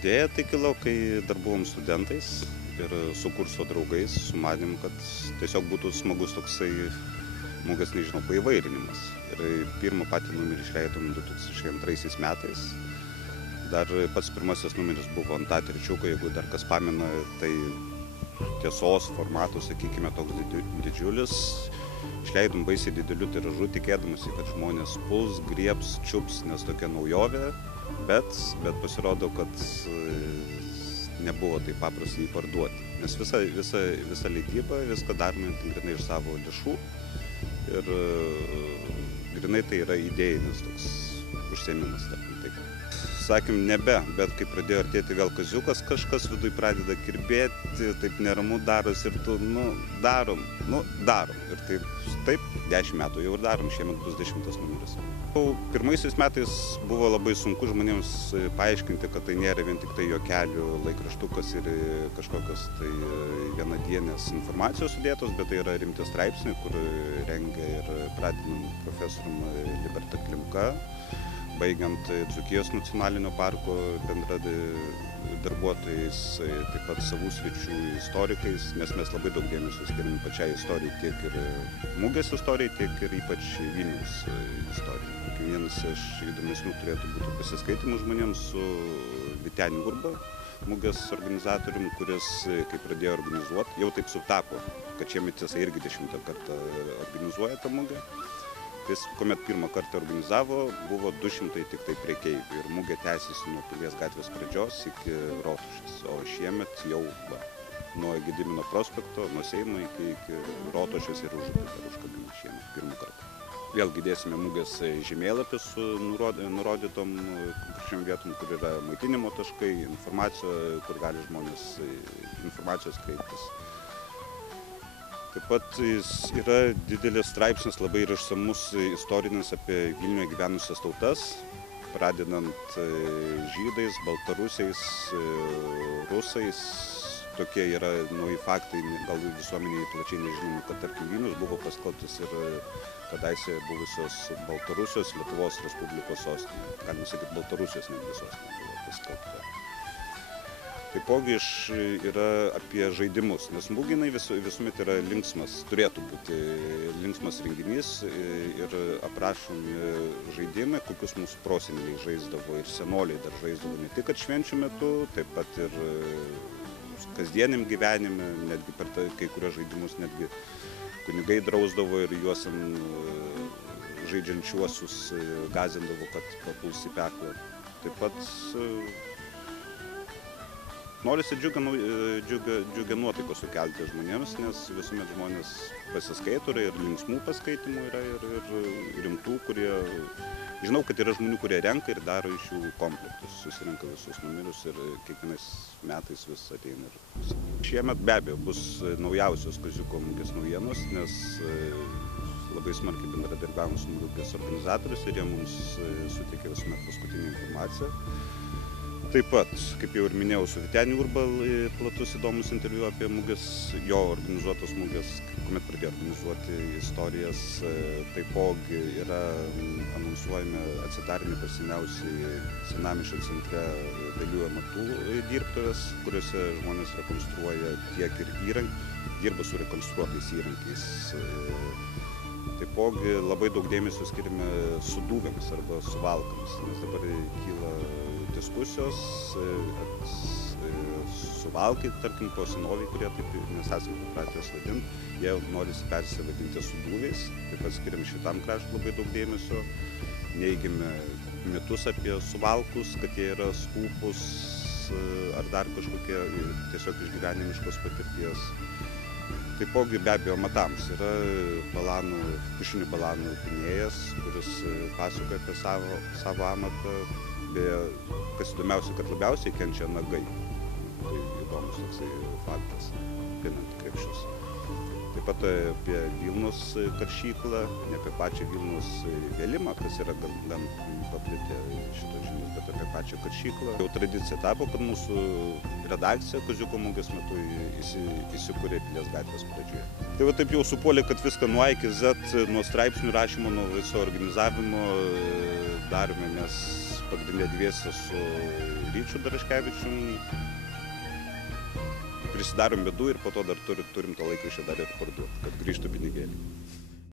Idėja tai kilo, kai dar buvom studentais ir su kurso draugais sumanėm, kad tiesiog būtų smagus toksai mugės, nežinau, paįvairinimas. Ir pirmą patį numerį išleidom 2002 metais. Dar pats pirmasis numeris buvo ant A3, jeigu dar kas pamena, tai tiesos formatų, sakykime, toks didžiulis. Išleidom baisiai dideliu tiražu, tikėdamasi, kad žmonės puls, griebs, čiups, nes tokia naujovė, bet pasirodo, kad nebuvo taip paprasta jį parduoti. Nes visa leidyba, viską darome grinai iš savo lėšų ir grinai tai yra idėjinis toks užsiėmimas, tarkim taip. Sakėm nebe, bet kai pradėjo artėti vėl kaziukas, kažkas viduj pradeda kirbėti, taip neramu daros ir tu, darom. Ir taip 10 metų jau ir darom, šiemet bus 10 numeris. Pirmaisiais metais buvo labai sunku žmonėms paaiškinti, kad tai nėra vien tik tai juokelių laikraštukas ir kažkokios tai vienadienės informacijos sudėtos, bet tai yra rimti straipsniai, kur rengia ir pradedant profesorium Liberta Klimka, baigiant Dzūkijos nacionalinio parko darbuotojais, taip pat savų svečių istorikais, nes mes labai daug dėmesio skiriam pačiai istorijai, tiek ir mugės istorijai, tiek ir ypač Vilniaus istorijai. Vienas iš įdomesnių turėtų būti pasiskaitymų žmonėms su Vyteniu Urba, mugės organizatorium, kuris, kai pradėjo organizuoti, jau taip sutapo, kad šiemet jisai irgi 10 kartą organizuoja tą mugę. Jis, kuomet pirmą kartą organizavo, buvo 200 tik tai prekeivių ir mugė tęsiasi nuo Pilies gatvės pradžios iki Rotušės, o šiemet jau nuo Gedimino prospekto, nuo Seimo iki Rotušės ir Užupio užkabino šiemet pirmą kartą. Vėlgi dėsime mugės žemėlapį su nurodytom konkrečiom vietom, kur yra maitinimo taškai, informacija, kur gali žmonės informacijos kreiptis. Taip pat yra didelis straipsnis, labai ir išsamus istorinis apie Vilniuje gyvenusias tautas, pradedant žydais, baltarusiais, rusais. Tokie yra nauji faktai, gal visuomeniai plačiai nežinomi, kad tarkim Vilnius buvo paskelbtas ir kadaise buvusios Baltarusijos Lietuvos Respublikos sostinė. Galima sakyti, Baltarusijos netgi sostinė buvo paskelbta. Taipogi yra apie žaidimus, nes muginai visuomet yra linksmas, turėtų būti linksmas renginys ir aprašomi žaidimai, kokius mūsų proseneliai žaisdavo ir senoliai dar žaisdavo ne tik švenčių metu, taip pat ir kasdieniam gyvenime, netgi per kai kurios žaidimus netgi kunigai drausdavo ir juos žaidžiančiuosius gąsdindavo, kad papuls į peklą. Taip pat norisi džiugią nuotaiką sukelti žmonėms, nes visuomet žmonės pasiskaito ir linksmų paskaitimų yra ir rimtų, kurie... Žinau, kad yra žmonių, kurie renka ir daro iš jų komplektus, susirenka visus numerius ir kiekvienais metais vis ateina. Šiemet be abejo bus naujausios kaziuko mugės naujienos, nes labai smarkiai bendradarbiavome su mugės organizatorius ir jie mums suteikė visuomet paskutinę informaciją. Taip pat, kaip jau ir minėjau, su Vyteniu Urba platus įdomus interviu apie mugės, jo organizuotos mugės, kuomet pradėjo organizuoti istorijas. Taipogi yra anonsuojami atsidarinę per seniausiai senamiesčio centre dailiųjų amatų dirbtuvės, kuriuose žmonės rekonstruoja tiek ir dirba su rekonstruotais įrankiais. Taipogi labai daug dėmesio skiriame sudūvėms arba suvalkams, nes dabar kyla diskusijos, suvalkai, tarkim, po senoviai, kurie taip mes esame pripratę juos vadinti, jie norisi persivadinti sudūviais, taip pat skiriam šitam kraštui labai daug dėmesio, neigiame mitus apie suvalkus, kad jie yra skūpus ar dar kažkokie tiesiog iš gyvenimiškos patirties. Taipogi be abejo amatams yra pušinių balanų pynėjas, kuris pasakoja apie savo amatą. Beje, kas įdomiausia, kad labiausiai kenčia nagai. Tai įdomus toksai faktas, pinant krepšius. Taip pat apie Vilniaus karšyklą, ne apie pačią Vilniaus vėlimą, kas yra gan paplitę šito žinios, bet apie pačią karšyklą. Jau tradicija tapo, kad mūsų redakcija kaziuko mugės metu įsikūrė Pilies gatvės pradžioje. Tai va taip jau supuolė, kad viską nuo A iki Z, nuo straipsnių rašymo, nuo viso organizavimo darome, nes pagrindinė pagrindė dviese su Ryčiu Daraškevičium. Prisidarom bėdų ir po to dar turim to laikraščio dar ir parduoti, kad grįžtų pinigėliai.